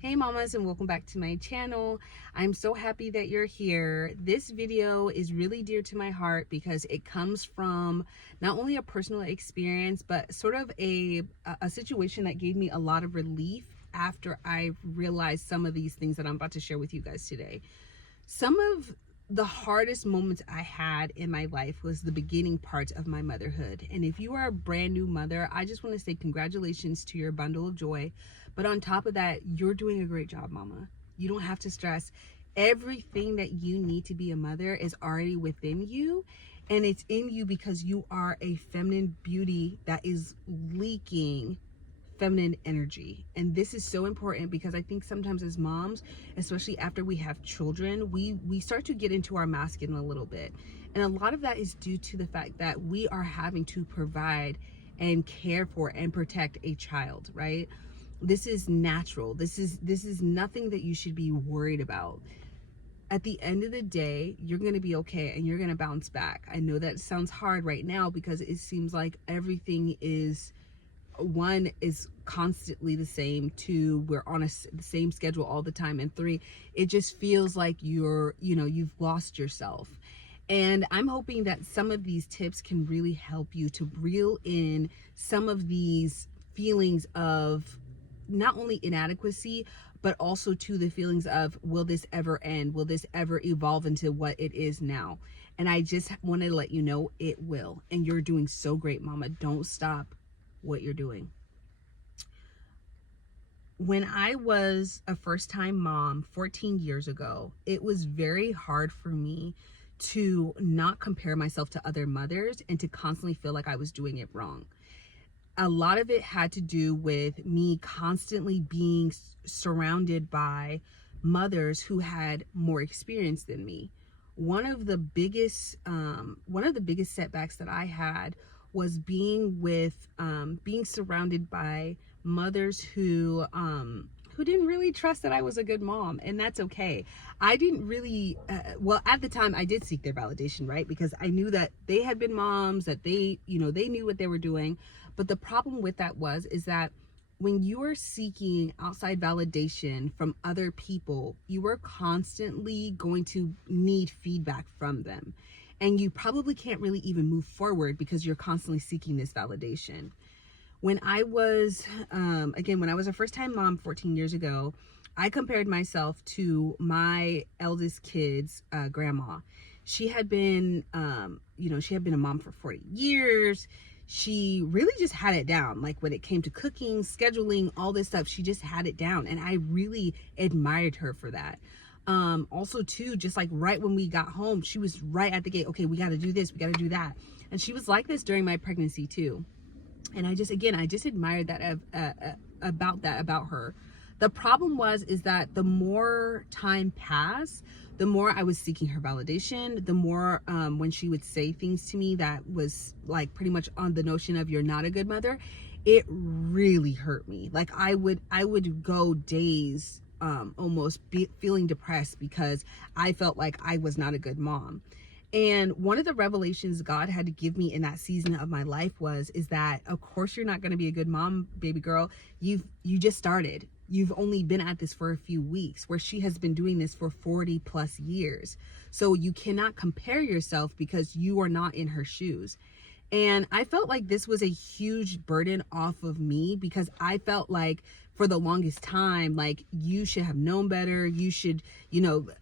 Hey mamas, and welcome back to my channel. I'm so happy that you're here. This video is really dear to my heart because it comes from not only a personal experience, but sort of a situation that gave me a lot of relief after I realized some of these things that I'm about to share with you guys today. Some of the hardest moments I had in my life was the beginning parts of my motherhood. And if you are a brand new mother, I just want to say congratulations to your bundle of joy. But on top of that, you're doing a great job, mama. You don't have to stress. Everything that you need to be a mother is already within you. And it's in you because you are a feminine beauty that is leaking feminine energy. And this is so important because I think sometimes as moms, especially after we have children, we start to get into our masculine a little bit. And a lot of that is due to the fact that we are having to provide and care for and protect a child, right? This is natural. This is nothing that you should be worried about. At the end of the day, you're going to be okay and you're going to bounce back. I know that sounds hard right now because it seems like everything is, one, is constantly the same, two, we're on the same schedule all the time, and three, it just feels like you've lost yourself. And I'm hoping that some of these tips can really help you to reel in some of these feelings of not only inadequacy, but also to the feelings of, will this ever end? Will this ever evolve into what it is now? And I just want to let you know it will. And you're doing so great, mama. Don't stop what you're doing. When I was a first-time mom 14 years ago, it was very hard for me to not compare myself to other mothers and to constantly feel like I was doing it wrong. A lot of it had to do with me constantly being surrounded by mothers who had more experience than me. One of the biggest setbacks that I had was being surrounded by mothers who didn't really trust that I was a good mom, and that's okay. I didn't really, well, at the time I did seek their validation, right? Because I knew that they had been moms, that they knew what they were doing. But the problem with that is that when you are seeking outside validation from other people, you are constantly going to need feedback from them. And you probably can't really even move forward because you're constantly seeking this validation. When I was, when I was a first-time mom 14 years ago, I compared myself to my eldest kid's grandma. She had been, she had been a mom for 40 years. She really just had it down. Like when it came to cooking, scheduling, all this stuff, she just had it down. And I really admired her for that. Also too, just like right when we got home, she was right at the gate. Okay, we got to do this, we got to do that. And she was like this during my pregnancy too. And I just admired that about her. The problem is that the more time passed, the more I was seeking her validation, the more when she would say things to me that was like pretty much on the notion of, you're not a good mother, it really hurt me. Like I would go days almost feeling depressed because I felt like I was not a good mom. And one of the revelations God had to give me in that season of my life is that, of course, you're not going to be a good mom, baby girl. You just started. You've only been at this for a few weeks, where she has been doing this for 40 plus years. So you cannot compare yourself because you are not in her shoes. And I felt like this was a huge burden off of me because I felt like for the longest time, like, you should have known better. You should,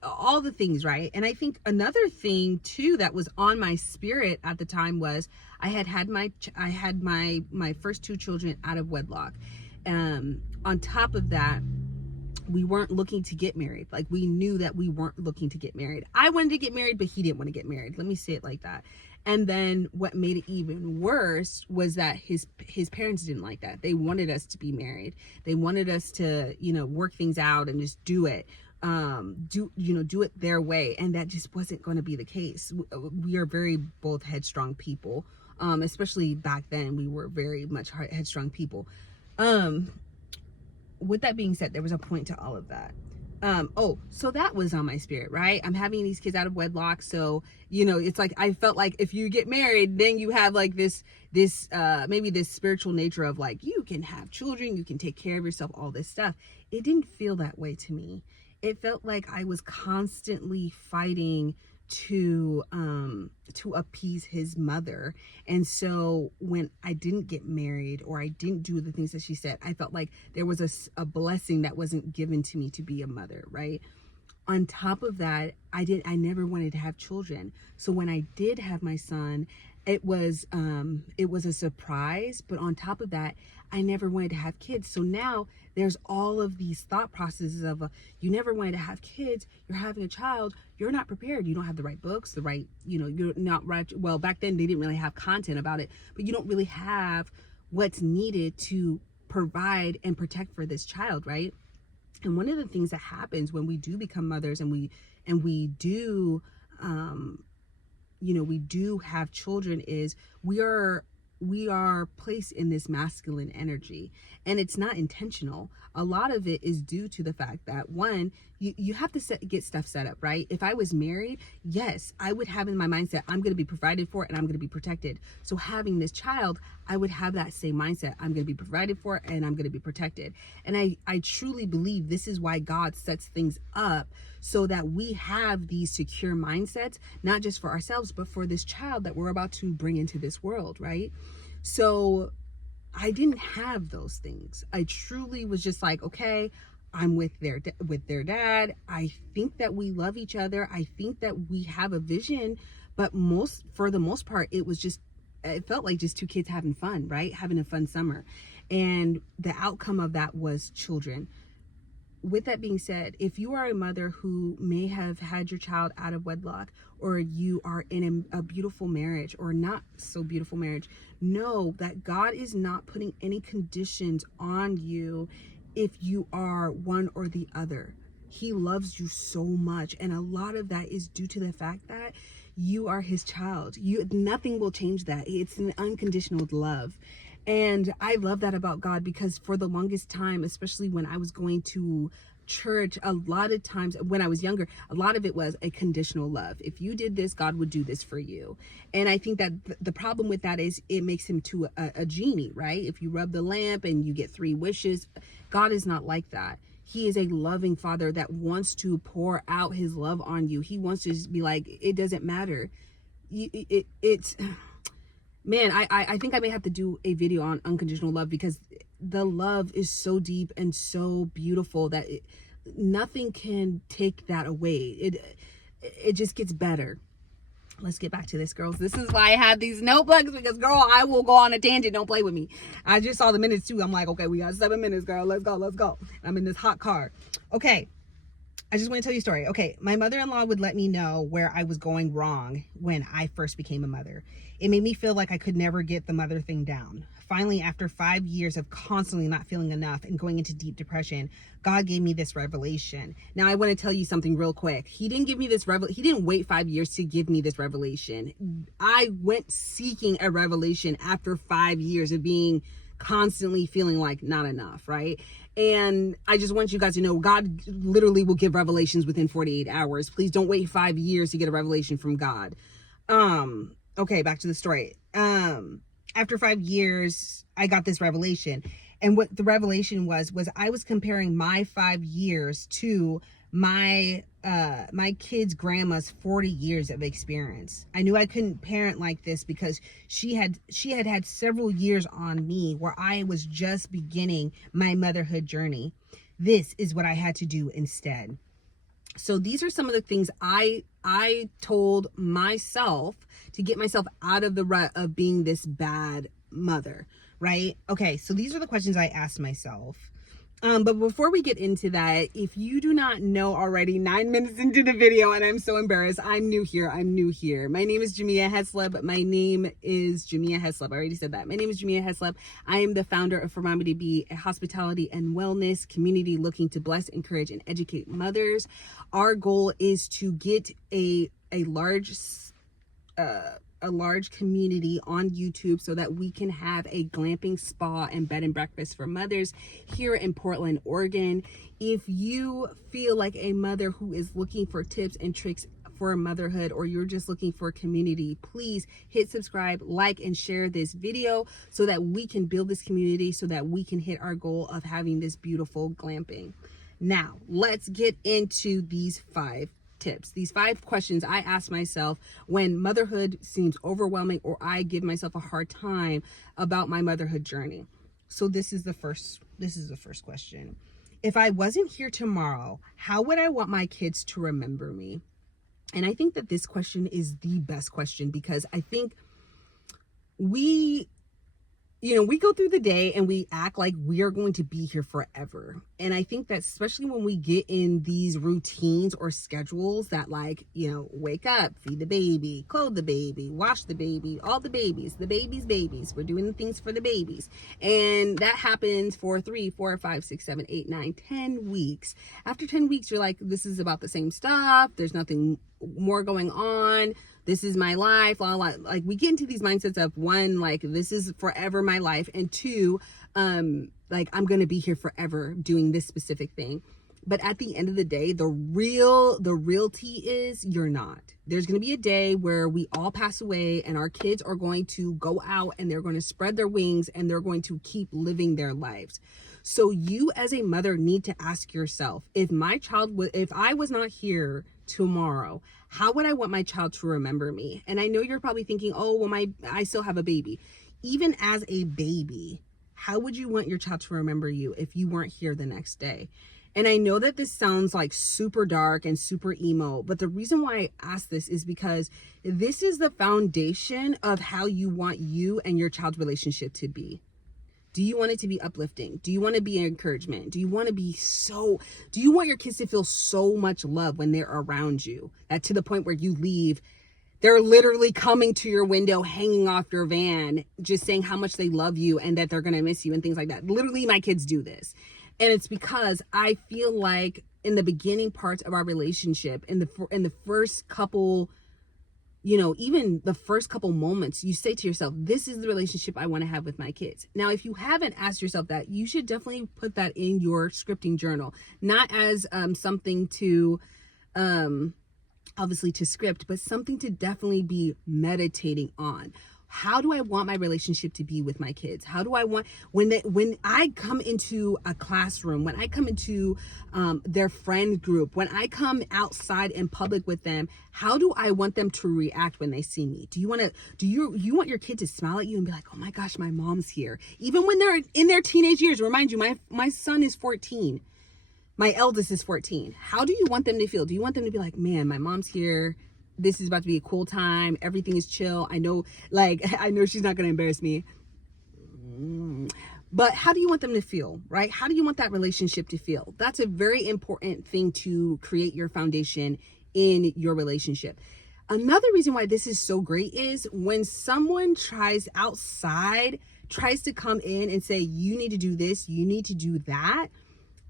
all the things, right? And I think another thing too that was on my spirit at the time was I had my first two children out of wedlock. On top of that, we weren't looking to get married. Like, we knew that we weren't looking to get married. I wanted to get married, but he didn't want to get married. Let me say it like that. And then what made it even worse was that his parents didn't like that. They wanted us to be married. They wanted us to, work things out and just do it. Do it their way. And that just wasn't going to be the case. We are very both headstrong people. Especially back then, we were very much headstrong people. With that being said, there was a point to all of that. Oh, so that was on my spirit, right? I'm having these kids out of wedlock. So, you know, it's like, I felt like if you get married, then you have like maybe this spiritual nature of like, you can have children, you can take care of yourself, all this stuff. It didn't feel that way to me. It felt like I was constantly fighting to appease his mother. And so when I didn't get married or I didn't do the things that she said, I felt like there was a blessing that wasn't given to me to be a mother, right? On top of that, I never wanted to have children. So when I did have my son, it was a surprise, but on top of that, I never wanted to have kids. So now there's all of these thought processes of you never wanted to have kids, you're having a child, you're not prepared, you don't have the right books, the right, you know, you're not right. Well, back then they didn't really have content about it, but you don't really have what's needed to provide and protect for this child, right? And one of the things that happens when we do become mothers and we do we do have children is we are placed in this masculine energy, and it's not intentional. A lot of it is due to the fact that one, you have to get stuff set up, right? If I was married, yes, I would have in my mindset, I'm going to be provided for and I'm going to be protected. So having this child, I would have that same mindset. I'm going to be provided for and I'm going to be protected. And I truly believe this is why God sets things up so that we have these secure mindsets, not just for ourselves, but for this child that we're about to bring into this world, right? So I didn't have those things. I truly was just like, okay, I'm with their dad. I think that we love each other. I think that we have a vision, but for the most part, it felt like just two kids having fun, right? Having a fun summer. And the outcome of that was children. With that being said, if you are a mother who may have had your child out of wedlock, or you are in a beautiful marriage or not so beautiful marriage, know that God is not putting any conditions on you if you are one or the other. He loves you so much, and a lot of that is due to the fact that you are his child. Nothing will change that. It's an unconditional love. And I love that about God, because for the longest time, especially when I was going to church, a lot of times when I was younger, a lot of it was a conditional love. If you did this, God would do this for you. And I think that the problem with that is it makes him to a genie, right? If you rub the lamp and you get 3 wishes, God is not like that. He is a loving father that wants to pour out his love on you. He wants to just be like, it doesn't matter. It's man, I think I may have to do a video on unconditional love, because the love is so deep and so beautiful that nothing can take that away. It just gets better. Let's get back to this, girls. This is why I have these notebooks, because girl, I will go on a tangent. Don't play with me. I just saw the minutes too. I'm like, okay, we got 7 minutes, girl. Let's go. I'm in this hot car. Okay. I just want to tell you a story. Okay, my mother-in-law would let me know where I was going wrong when I first became a mother. It made me feel like I could never get the mother thing down. Finally, after 5 years of constantly not feeling enough and going into deep depression, God gave me this revelation. Now, I want to tell you something real quick. He didn't give me this He didn't wait 5 years to give me this revelation. I went seeking a revelation after 5 years of being constantly feeling like not enough, right? And I just want you guys to know, God literally will give revelations within 48 hours. Please don't wait 5 years to get a revelation from God. Okay, back to the story. After 5 years, I got this revelation. And what the revelation was I was comparing my 5 years to my kid's grandma's 40 years of experience. I knew I couldn't parent like this because she had several years on me where I was just beginning my motherhood journey. This is what I had to do instead. So these are some of the things I told myself to get myself out of the rut of being this bad mother, right? Okay, so these are the questions I asked myself. But before we get into that, if you do not know already, 9 minutes into the video, and I'm so embarrassed, I'm new here. My name is Jamia Heslop. I already said that. My name is Jamia Heslop. I am the founder of For Mommy to Be, a hospitality and wellness community looking to bless, encourage, and educate mothers. Our goal is to get a large a large community on YouTube so that we can have a glamping spa and bed and breakfast for mothers here in Portland, Oregon. If you feel like a mother who is looking for tips and tricks for motherhood, or you're just looking for a community, please hit subscribe, like, and share this video so that we can build this community, so that we can hit our goal of having this beautiful glamping. Now, let's get into these 5 tips, these 5 questions I ask myself when motherhood seems overwhelming or I give myself a hard time about my motherhood journey. So this is the first question. If I wasn't here tomorrow, how would I want my kids to remember me? And I think that this question is the best question, because I think we go through the day and we act like we are going to be here forever. And I think that especially when we get in these routines or schedules that, like, wake up, feed the baby, clothe the baby, wash the baby, all the babies, we're doing the things for the babies. And that happens for 3, 4, 5, 6, 7, 8, 9, 10 weeks. After 10 weeks, you're like, this is about the same stuff. There's nothing more going on. This is my life. Like, we get into these mindsets of, 1, like, this is forever my life, and 2, like, I'm going to be here forever doing this specific thing. But at the end of the day, the reality is you're not. There's going to be a day where we all pass away and our kids are going to go out and they're going to spread their wings and they're going to keep living their lives. So you as a mother need to ask yourself, if I was not here tomorrow, how would I want my child to remember me? And I know you're probably thinking, oh, well, I still have a baby. Even as a baby, how would you want your child to remember you if you weren't here the next day? And I know that this sounds like super dark and super emo, but the reason why I ask this is because this is the foundation of how you want you and your child's relationship to be. Do you want it to be uplifting? Do you want to be an encouragement? Do you want your kids to feel so much love when they're around you, that to the point where you leave, they're literally coming to your window, hanging off your van, just saying how much they love you and that they're going to miss you and things like that? Literally, my kids do this. And it's because I feel like in the beginning parts of our relationship, in the first couple, even the first couple moments, you say to yourself, this is the relationship I want to have with my kids. Now, if you haven't asked yourself that, you should definitely put that in your scripting journal, not as something to, obviously to script, but something to definitely be meditating on. How do I want my relationship to be with my kids? How do I want, when I come into a classroom, when I come into their friend group, when I come outside in public with them, how do I want them to react when they see me? Do you want your kid to smile at you and be like, oh my gosh, my mom's here? Even when they're in their teenage years. Remind you, my son is 14. My eldest is 14. How do you want them to feel? Do you want them to be like, man, my mom's here, this is about to be a cool time, everything is chill, I know she's not going to embarrass me? But how do you want them to feel, right? How do you want that relationship to feel? That's a very important thing to create your foundation in your relationship. Another reason why this is so great is when someone tries to come in and say, you need to do this, you need to do that.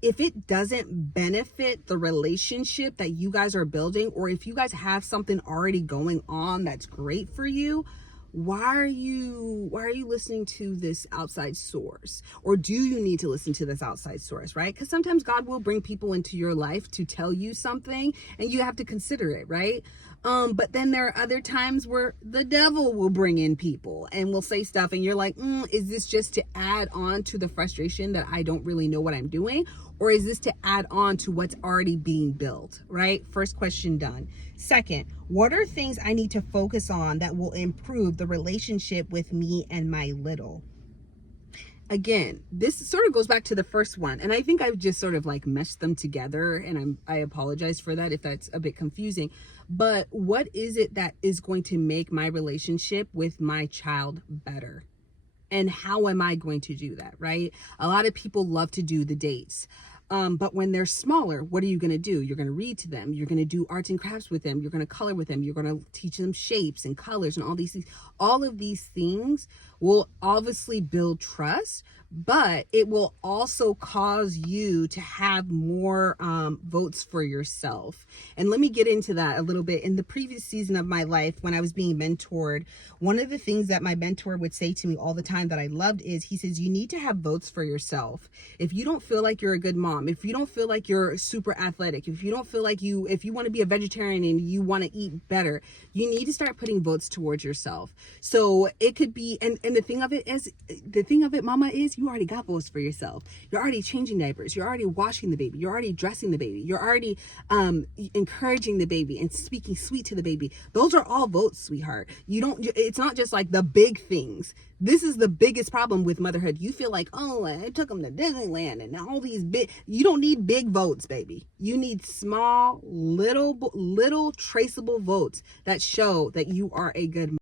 If it doesn't benefit the relationship that you guys are building, or if you guys have something already going on that's great for you, why are you listening to this outside source? Or do you need to listen to this outside source, right? Because sometimes God will bring people into your life to tell you something and you have to consider it, right? But then there are other times where the devil will bring in people and will say stuff and you're like, is this just to add on to the frustration that I don't really know what I'm doing? Or is this to add on to what's already being built, right? First question done. Second, what are things I need to focus on that will improve the relationship with me and my little? Again, this sort of goes back to the first one, and I think I've just sort of like meshed them together, and I apologize for that if that's a bit confusing. But what is it that is going to make my relationship with my child better? And how am I going to do that, right? A lot of people love to do the dates. But when they're smaller, what are you going to do? You're going to read to them. You're going to do arts and crafts with them. You're going to color with them. You're going to teach them shapes and colors and all these things. All of these things will obviously build trust, but it will also cause you to have more votes for yourself. And let me get into that a little bit. In the previous season of my life, when I was being mentored, one of the things that my mentor would say to me all the time that I loved is, he says, you need to have votes for yourself. If you don't feel like you're a good mom, if you don't feel like you're super athletic, if you don't feel like if you want to be a vegetarian and you want to eat better, you need to start putting votes towards yourself. So it could be, and the thing of it, mama, is you already got votes for yourself. You're already changing diapers. You're already washing the baby. You're already dressing the baby. You're already encouraging the baby and speaking sweet to the baby. Those are all votes, sweetheart. It's not just like the big things. This is the biggest problem with motherhood. You feel like, oh, I took them to Disneyland and all these big. You don't need big votes, baby. You need small, little traceable votes that show that you are a good mom.